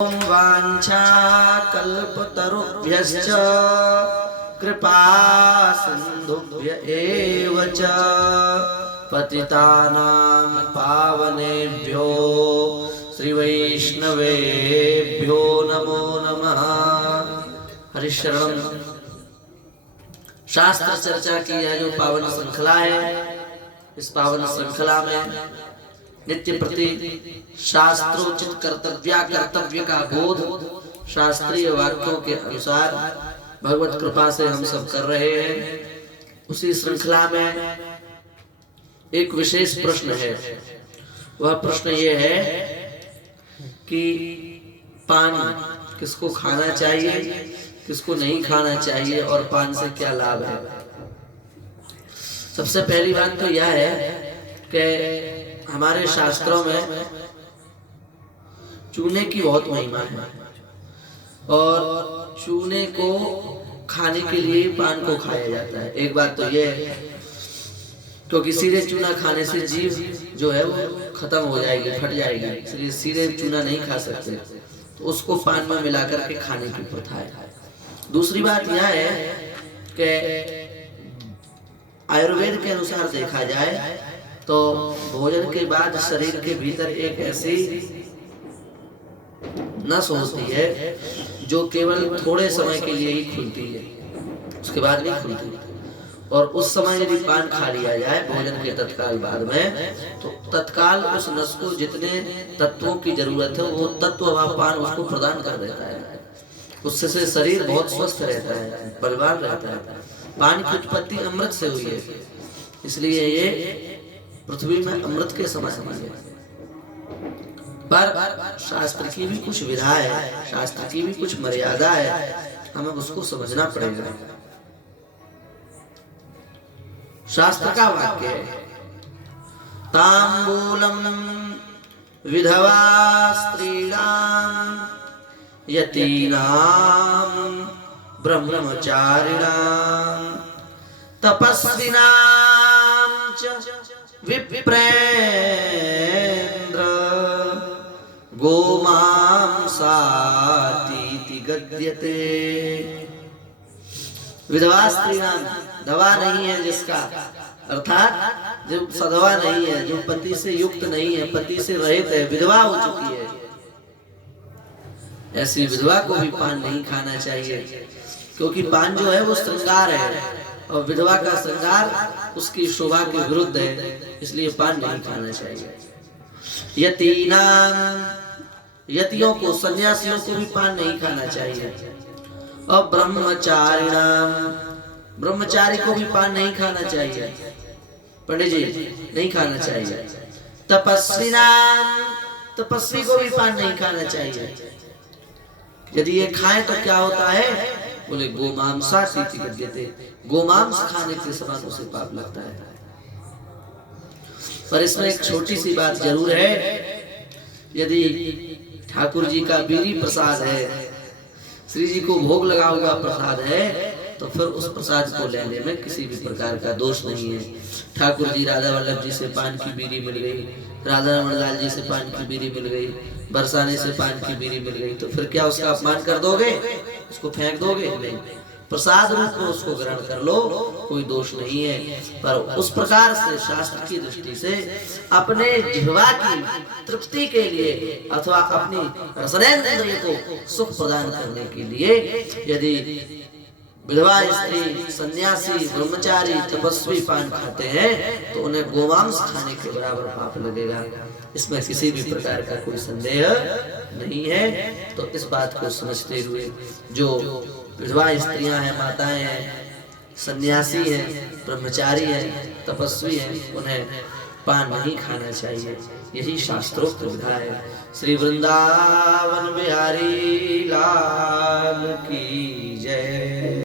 ॐ वाञ्छाकल्पतरुभ्यश्च कृपा सिन्धुभ्य एव च पतितानां पावनेभ्यो श्रीवैष्णवेभ्यो नमो नमः। हरिशरणम। शास्त्र चर्चा की यह जो पावन श्रृंखला है, इस पावन श्रृंखला में नित्य प्रति शास्त्रोचित कर्तव्य का बोध शास्त्रीय वाक्यों के अनुसार भगवत कृपा से हम सब कर रहे हैं। उसी श्रृंखला में एक विशेष प्रश्न है। वह प्रश्न ये है कि पान किसको खाना चाहिए, किसको नहीं खाना चाहिए और पान से क्या लाभ है। सबसे पहली बात तो यह है कि हमारे शास्त्रों में चूने की बहुत महिमा है और चूने को खाने के लिए पान को खाया जाता है। एक बात तो यह है क्योंकि सीधे चूना खाने से जीभ जो है वो खत्म हो जाएगी, फट जाएगी, इसलिए सीधे चूना नहीं खा सकते, तो उसको पान में मिलाकर के खाने की प्रथा है। दूसरी बात यह है कि आयुर्वेद के अनुसार देखा जाए तो भोजन के बाद शरीर के भीतर एक ऐसी नस होती है जो केवल थोड़े समय के लिए ही खुलती है, उसके बाद नहीं खुलती। और उस समय यदि पान खा लिया जाए भोजन के तत्काल बाद में, तो तत्काल उस नस को जितने तत्वों की जरूरत है वो तत्व व पान उसको प्रदान कर देता है। उससे शरीर बहुत स्वस्थ रहता है, बलवान रहता है। पान की उत्पत्ति अमृत से हुई है, इसलिए ये पृथ्वी में अमृत के समान है। पर शास्त्र की भी कुछ विधा है, शास्त्र की भी कुछ मर्यादा है, हमें उसको समझना पड़ेगा। शास्त्र का वाक्य है, तांबूलम विधवा स्त्रीणां यतीनां ब्रह्मचारिणां तपस्विनां च विप्रेन्द्र गोमांसातीति गद्यते। विधवा स्त्रीणां, दवा नहीं है जिसका, अर्थात जो सधवा नहीं है, जो पति से युक्त नहीं है, पति से रहित है, विधवा हो चुकी है, ऐसी विधवा को भी पान नहीं खाना चाहिए, क्योंकि पान जो है वो श्रृंगार है और विधवा का श्रृंगार उसकी शोभा के विरुद्ध है, इसलिए पान नहीं खाना चाहिए। यतीनां, यतियों को, सन्यासियों को भी पान नहीं खाना चाहिए। और ब्रह्मचारिणां, ब्रह्मचारी को भी पान नहीं खाना चाहिए, पंडित जी नहीं खाना चाहिए। तपस्विनां, तपस्वी को भी पान नहीं खाना चाहिए। यदि ये खाएं तो क्या होता है, बोले गोमांसातीति गद्यते, गोमांस खाने के समान उसे पाप लगता है। पर इसमें एक छोटी सी बात जरूर है, यदि ठाकुर जी का बीरी प्रसाद है, श्री जी को भोग लगा हुआ प्रसाद है, तो फिर उस प्रसाद को लेने में किसी भी प्रकार का दोष नहीं है। ठाकुर जी राधा वल्लभ जी से पान की बीड़ी मिल गई, राधा रमण लाल जी से पान की बीड़ी मिल गई, बरसाने से पान की बीड़ी मिल गई, तो फिर क्या उसका अपमान कर दोगे, उसको फेंक दोगे? नहीं, प्रसाद रूप में उसको ग्रहण कर लो, कोई दोष नहीं है। पर उस प्रकार से शास्त्र की दृष्टि से अपने जिह्वा की तृप्ति के लिए अथवा अपनी रसनेंद्रिय को सुख प्रदान करने के लिए यदि विधवा स्त्री, सन्यासी, ब्रह्मचारी, तपस्वी पान खाते हैं तो उन्हें गोमांस खाने के बराबर पाप लगेगा। इसमें किसी भी प्रकार का कोई संदेह नहीं है। तो इस बात को समझते हुए जो विधवा स्त्रियां हैं, माताएं हैं, सन्यासी हैं, ब्रह्मचारी हैं, तपस्वी हैं, उन्हें पान नहीं खाना चाहिए। यही शास्त्रोक्त विधा है। श्री वृंदावन बिहारी लाल की जय।